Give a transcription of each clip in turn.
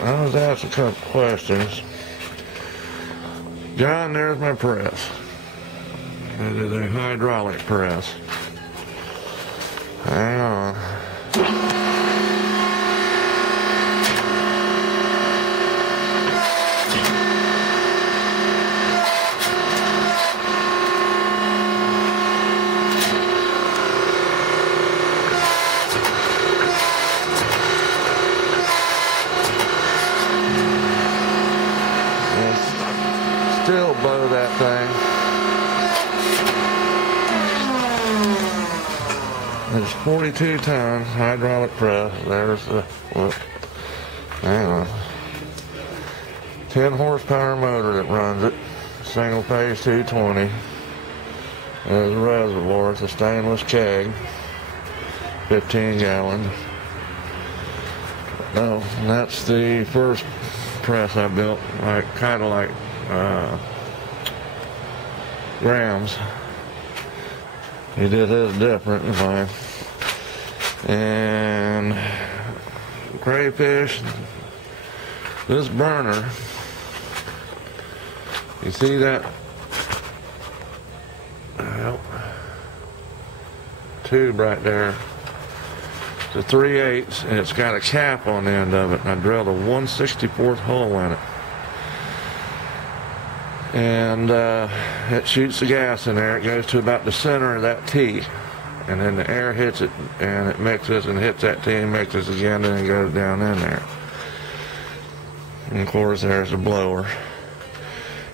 I was asked a couple questions. John, there's my press. It is a hydraulic press. Hang on. Still blow that thing. It's 42 ton hydraulic press. There's the, look, hang on. 10 horsepower motor that runs it. Single phase 220. There's a reservoir. It's a stainless keg. 15 gallon. No, that's the first press I built. Kind of like Graham's. He did his different than mine. And crayfish, this burner, you see that tube right there? It's a 3/8 and it's got a cap on the end of it, and I drilled a 1/64 hole in it. And it shoots the gas in there. It goes to about the center of that T, and then the air hits it and it mixes and hits that T and mixes again, and it goes down in there. And of course there's the blower,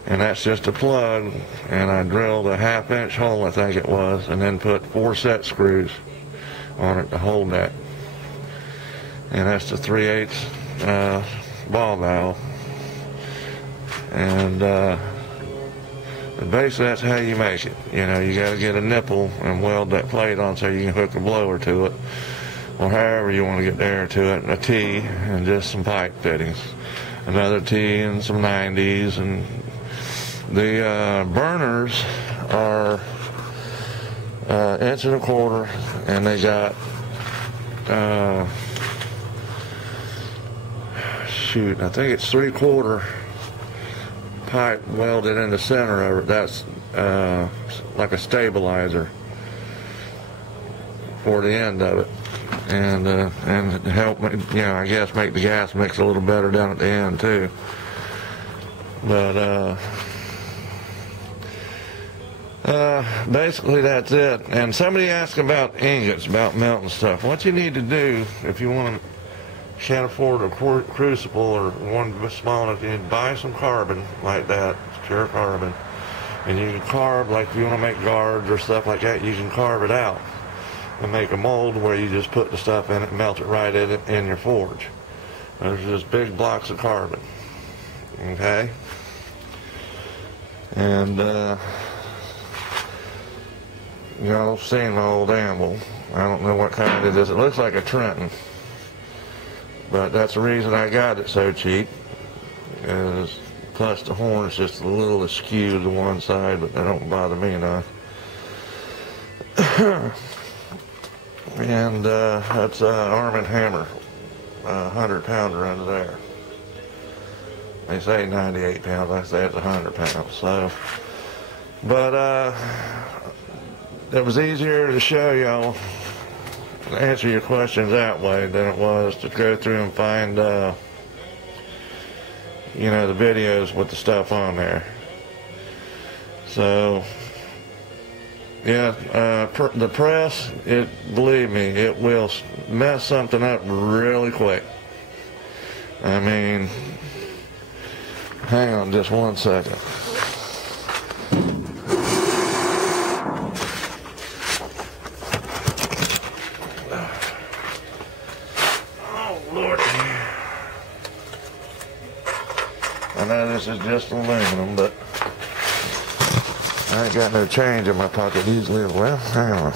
and that's just a plug, and I drilled a 1/2-inch hole, I think it was, and then put 4 set screws on it to hold that. And that's the 3/8 ball valve. And basically that's how you make it. You know, you got to get a nipple and weld that plate on so you can hook a blower to it, or however you want to get the air to it, and a T and just some pipe fittings, another T and some 90s. And the burners are 1 1/4 inch, and they got shoot, I think it's 3/4 pipe welded in the center of it. That's like a stabilizer for the end of it, and help me, you know, I guess make the gas mix a little better down at the end too. But basically that's it. And somebody asked about ingots, about melting stuff. What you need to do if you can't afford a crucible or one small enough, you need to buy some carbon like that, pure carbon, and you can carve, like if you want to make guards or stuff like that, you can carve it out and make a mold where you just put the stuff in it and melt it right in your forge. There's just big blocks of carbon, okay? And you know, seen my old anvil. I don't know what kind it is. It looks like a Trenton, but that's the reason I got it so cheap. Plus the horn is just a little askew to one side, but that don't bother me enough. And that's Arm & Hammer, 100-pounder under there. They say 98 pounds. I say it's 100 pounds. So, but it was easier to show y'all, answer your questions that way than it was to go through and find, you know, the videos with the stuff on there. So, yeah, the press, believe me, it will mess something up really quick. I mean, hang on just one second. Oh, Lordy. I know this is just aluminum, but I ain't got no change in my pocket usually. Well, hang on.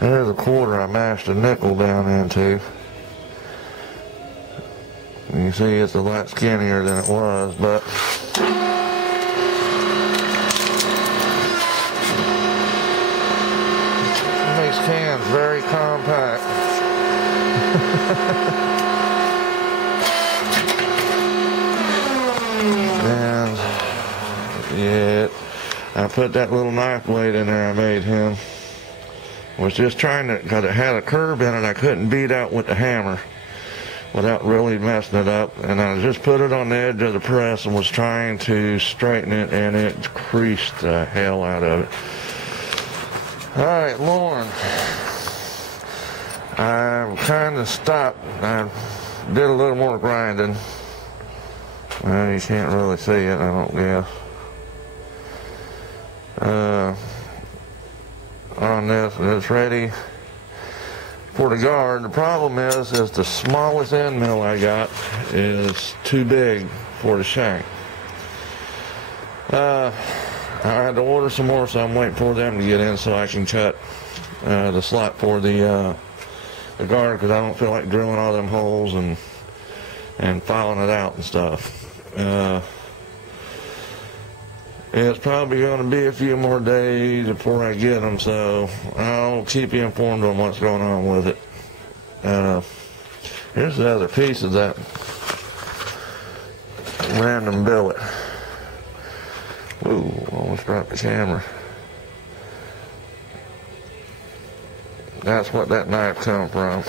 There's a quarter I mashed a nickel down into. And you see it's a lot skinnier than it was, but it makes cans very compact. And yeah, I put that little knife blade in there I made him. Was just trying to, because it had a curve in it I couldn't beat out with the hammer without really messing it up. And I just put it on the edge of the press and was trying to straighten it, and it creased the hell out of it. Alright, Lauren. I kind of stopped. I did a little more grinding. Well, you can't really see it, I don't guess. On this, and it's ready for the guard. The problem is the smallest end mill I got is too big for the shank. I had to order some more, so I'm waiting for them to get in so I can cut the slot for the guard, because I don't feel like drilling all them holes and filing it out and stuff. It's probably going to be a few more days before I get them, so I'll keep you informed on what's going on with it. Here's the other piece of that random billet. Ooh, almost dropped the camera. That's what that knife come from.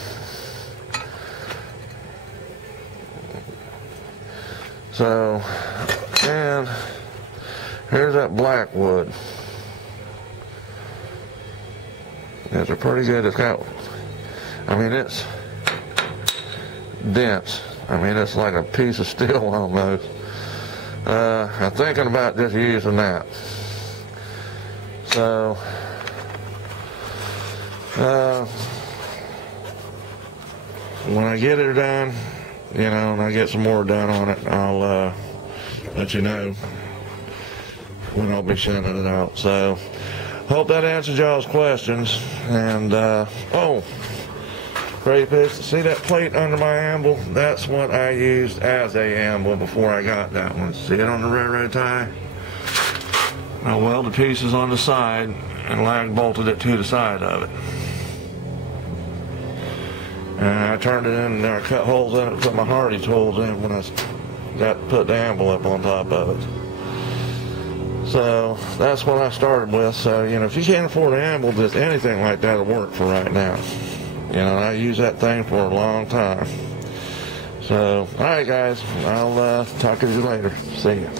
So, and here's that black wood. It's a pretty good, it's got, I mean, it's dense. I mean, it's like a piece of steel almost. I'm thinking about just using that. So, when I get it done, you know, and I get some more done on it, I'll let you know when I'll be sending it out. So, hope that answers y'all's questions. And, oh, great fish. See that plate under my anvil? That's what I used as a anvil before I got that one. See it on the railroad tie? I welded pieces on the side and lag bolted it to the side of it. And I turned it in there, I cut holes in it, put my Hardy tools in when I put the anvil up on top of it. So that's what I started with. So, you know, if you can't afford an anvil, just anything like that will work for right now. You know, I use that thing for a long time. So, alright guys, I'll talk to you later. See ya.